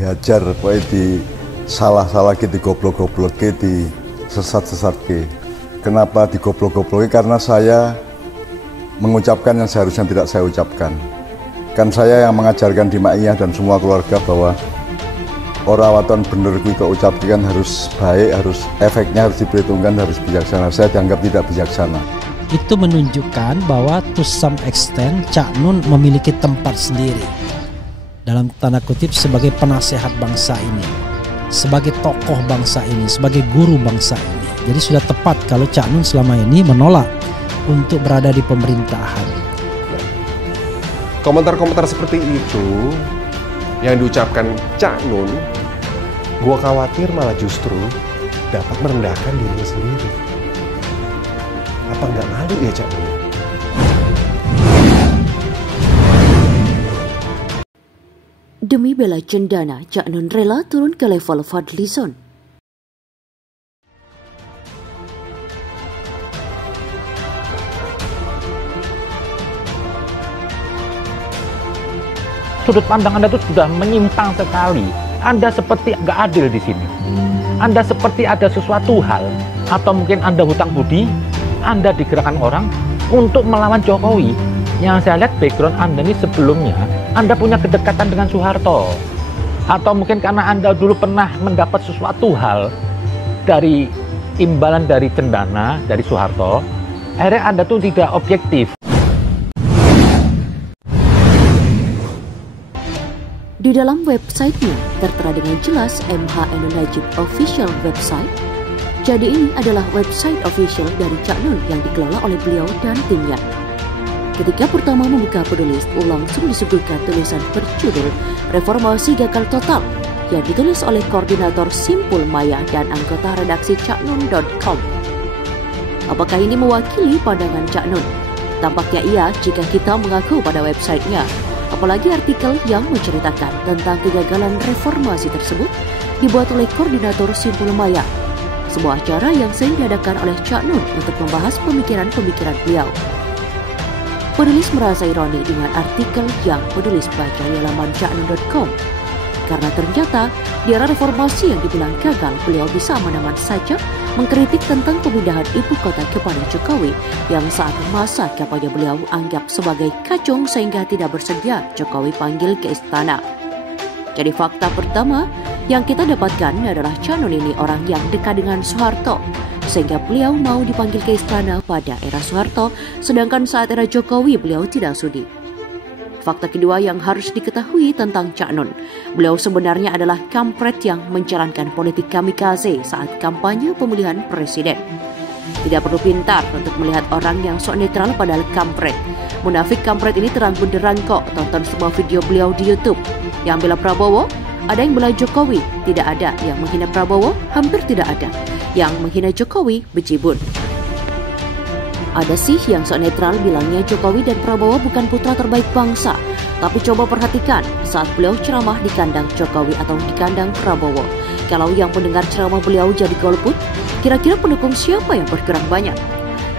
dihajar, pokoknya di salah-salah di goblok-goblok di sesat-sesat ke. Kenapa digoblok-goblok? Karena saya mengucapkan yang seharusnya tidak saya ucapkan. Kan saya yang mengajarkan di Maiyah dan semua keluarga bahwa orang waton bener itu ucapkan harus baik, harus efeknya harus diperhitungkan, harus bijaksana. Saya dianggap tidak bijaksana. Itu menunjukkan bahwa to some extent Cak Nun memiliki tempat sendiri dalam tanda kutip sebagai penasehat bangsa ini, sebagai tokoh bangsa ini, sebagai guru bangsa ini. Jadi sudah tepat kalau Cak Nun selama ini menolak untuk berada di pemerintahan. Komentar-komentar seperti itu yang diucapkan Cak Nun, gua khawatir malah justru dapat merendahkan dirinya sendiri. Apa nggak malu ya Cak Nun? Demi bela Cendana, Cak Nun rela turun ke level Fadlizon. Sudut pandang Anda itu sudah menyimpang sekali. Anda seperti nggak adil di sini. Anda seperti ada sesuatu hal, atau mungkin Anda hutang budi, Anda digerakkan orang untuk melawan Jokowi. Yang saya lihat background Anda ini sebelumnya, Anda punya kedekatan dengan Soeharto. Atau mungkin karena Anda dulu pernah mendapat sesuatu hal dari imbalan dari Cendana, dari Soeharto, akhirnya Anda tuh tidak objektif. Di dalam websitenya tertera dengan jelas MH Ainun Najib Official Website. Jadi ini adalah website official dari Cak Nun yang dikelola oleh beliau dan timnya. Ketika pertama membuka penulis, langsung disuguhkan tulisan berjudul Reformasi Gagal Total yang ditulis oleh koordinator Simpul Maya dan anggota redaksi caknun.com. Apakah ini mewakili pandangan Cak Nun? Tampaknya iya jika kita mengaku pada websitenya. Apalagi artikel yang menceritakan tentang kegagalan reformasi tersebut dibuat oleh koordinator Simpul Maya, sebuah acara yang sering diadakan oleh Cak Nun untuk membahas pemikiran-pemikiran beliau. Penulis merasa ironi dengan artikel yang penulis baca di laman caknun.com, karena ternyata di era reformasi yang dibilang gagal, beliau bisa mana-mana saja mengkritik tentang pemindahan ibu kota kepada Jokowi yang saat masa kampanye beliau anggap sebagai kacung sehingga tidak bersedia Jokowi panggil ke istana. Jadi fakta pertama yang kita dapatkan adalah Cak Nun ini orang yang dekat dengan Soeharto, sehingga beliau mau dipanggil ke istana pada era Soeharto, sedangkan saat era Jokowi beliau tidak sudi. Fakta kedua yang harus diketahui tentang Cak Nun, beliau sebenarnya adalah kampret yang menjalankan politik kamikaze saat kampanye pemilihan presiden. Tidak perlu pintar untuk melihat orang yang sok netral padahal kampret. Munafik kampret ini terang benderang kok, tonton semua video beliau di YouTube. Yang bela Prabowo, ada yang bela Jokowi, tidak ada. Yang menghina Prabowo, hampir tidak ada. Yang menghina Jokowi, bejibun. Ada sih yang sok netral bilangnya Jokowi dan Prabowo bukan putra terbaik bangsa. Tapi coba perhatikan saat beliau ceramah di kandang Jokowi atau di kandang Prabowo. Kalau yang mendengar ceramah beliau jadi golput, kira-kira pendukung siapa yang bergerak banyak?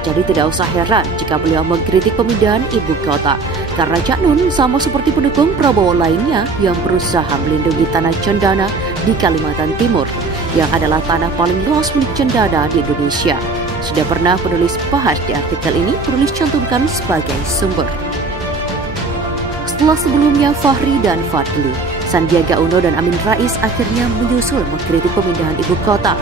Jadi tidak usah heran jika beliau mengkritik pemindahan ibu kota. Karena Cak Nun sama seperti pendukung Prabowo lainnya yang berusaha melindungi tanah Cendana di Kalimantan Timur, yang adalah tanah paling luas milik Cendana di Indonesia. Sudah pernah penulis bahas di artikel ini, penulis cantumkan sebagai sumber. Setelah sebelumnya Fahri dan Fadli, Sandiaga Uno dan Amin Rais akhirnya menyusul mengkritik pemindahan ibu kota.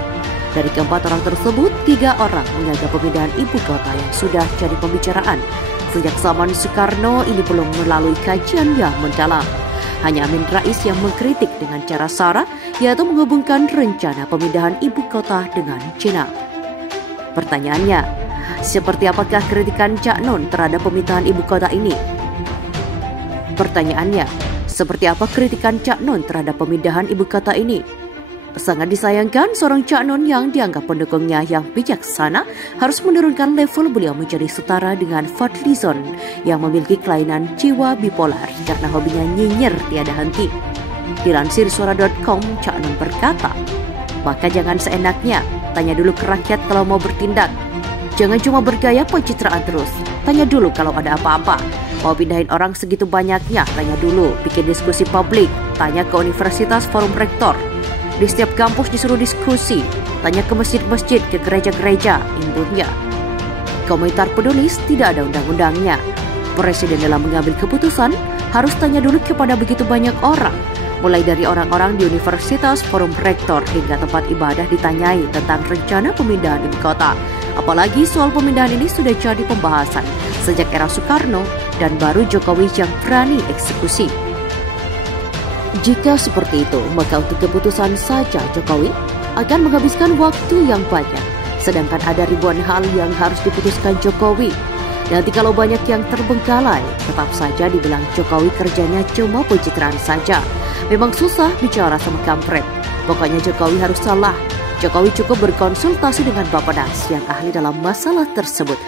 Dari keempat orang tersebut, 3 orang menganggap pemindahan ibu kota yang sudah jadi pembicaraan sejak zaman Soekarno ini belum melalui kajian yang mendalam. Hanya Amin Rais yang mengkritik dengan cara sara, yaitu menghubungkan rencana pemindahan ibu kota dengan Cina. Pertanyaannya, seperti apakah kritikan Cak Nun terhadap pemindahan ibu kota ini? Pertanyaannya, seperti apa kritikan Cak Nun terhadap pemindahan ibu kota ini? Sangat disayangkan seorang Cak Nun yang dianggap pendukungnya yang bijaksana harus menurunkan level beliau menjadi setara dengan Fadlizon yang memiliki kelainan jiwa bipolar karena hobinya nyinyir tiada henti. Dilansir suara.com, Cak Nun berkata, "Maka jangan seenaknya, tanya dulu ke rakyat kalau mau bertindak. Jangan cuma bergaya pencitraan terus, tanya dulu kalau ada apa-apa. Mau pindahin orang segitu banyaknya, tanya dulu, bikin diskusi publik. tanya ke Universitas Forum Rektor. Di setiap kampus disuruh diskusi, tanya ke masjid-masjid, ke gereja-gereja, imbuhnya. Komentar penulis tidak ada undang-undangnya. Presiden dalam mengambil keputusan harus tanya dulu kepada begitu banyak orang, mulai dari orang-orang di Universitas Forum Rektor hingga tempat ibadah ditanyai tentang rencana pemindahan ibu kota. Apalagi soal pemindahan ini sudah jadi pembahasan sejak era Soekarno dan baru Jokowi yang berani eksekusi. Jika seperti itu, maka untuk keputusan saja Jokowi akan menghabiskan waktu yang banyak. Sedangkan ada ribuan hal yang harus diputuskan Jokowi. Nanti kalau banyak yang terbengkalai, tetap saja dibilang Jokowi kerjanya cuma pencitraan saja. Memang susah bicara sama kampret. Pokoknya Jokowi harus salah. Jokowi cukup berkonsultasi dengan Bappenas yang ahli dalam masalah tersebut,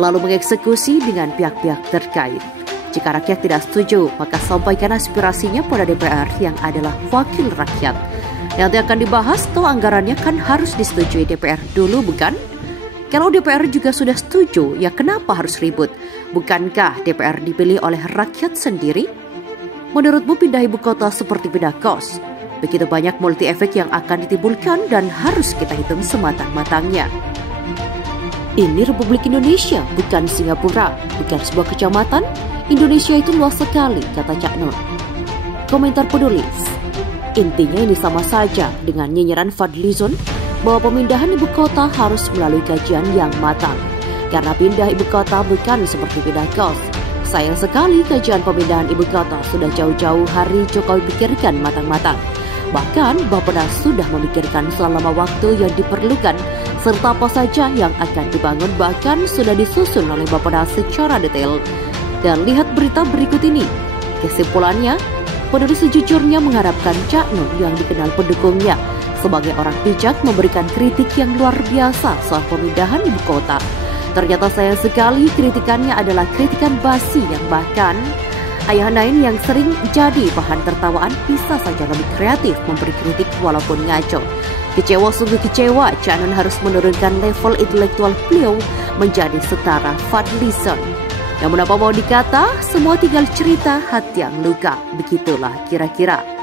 lalu mengeksekusi dengan pihak-pihak terkait. Jika rakyat tidak setuju, maka sampaikan aspirasinya pada DPR yang adalah wakil rakyat. Nanti akan dibahas, toh anggarannya kan harus disetujui DPR dulu, bukan? Kalau DPR juga sudah setuju, ya kenapa harus ribut? Bukankah DPR dipilih oleh rakyat sendiri? Menurutmu pindah ibu kota seperti pindah kos? Begitu banyak multi efek yang akan ditimbulkan dan harus kita hitung sematang-matangnya. Ini Republik Indonesia, bukan Singapura, bukan sebuah kecamatan. Indonesia itu luas sekali, kata Cak Nun. Komentar penulis, intinya ini sama saja dengan nyinyiran Fadlizon bahwa pemindahan ibu kota harus melalui kajian yang matang. Karena pindah ibu kota bukan seperti pindah kos. Sayang sekali kajian pemindahan ibu kota sudah jauh-jauh hari Jokowi pikirkan matang-matang. Bahkan Bappenas sudah memikirkan selama waktu yang diperlukan serta apa saja yang akan dibangun, bahkan sudah disusun oleh Bappenas secara detail. Dan lihat berita berikut ini. Kesimpulannya, penulis sejujurnya mengharapkan Cak Nun yang dikenal pendukungnya sebagai orang bijak memberikan kritik yang luar biasa soal pemindahan ibu kota. Ternyata sayang sekali kritikannya adalah kritikan basi yang bahkan ayah Nain yang sering jadi bahan tertawaan bisa saja lebih kreatif memberi kritik walaupun ngaco. Kecewa sungguh kecewa, Cak Nun harus menurunkan level intelektual beliau menjadi setara Fadlizon. Namun apa mau dikata, semua tinggal cerita hati yang luka. Begitulah kira-kira.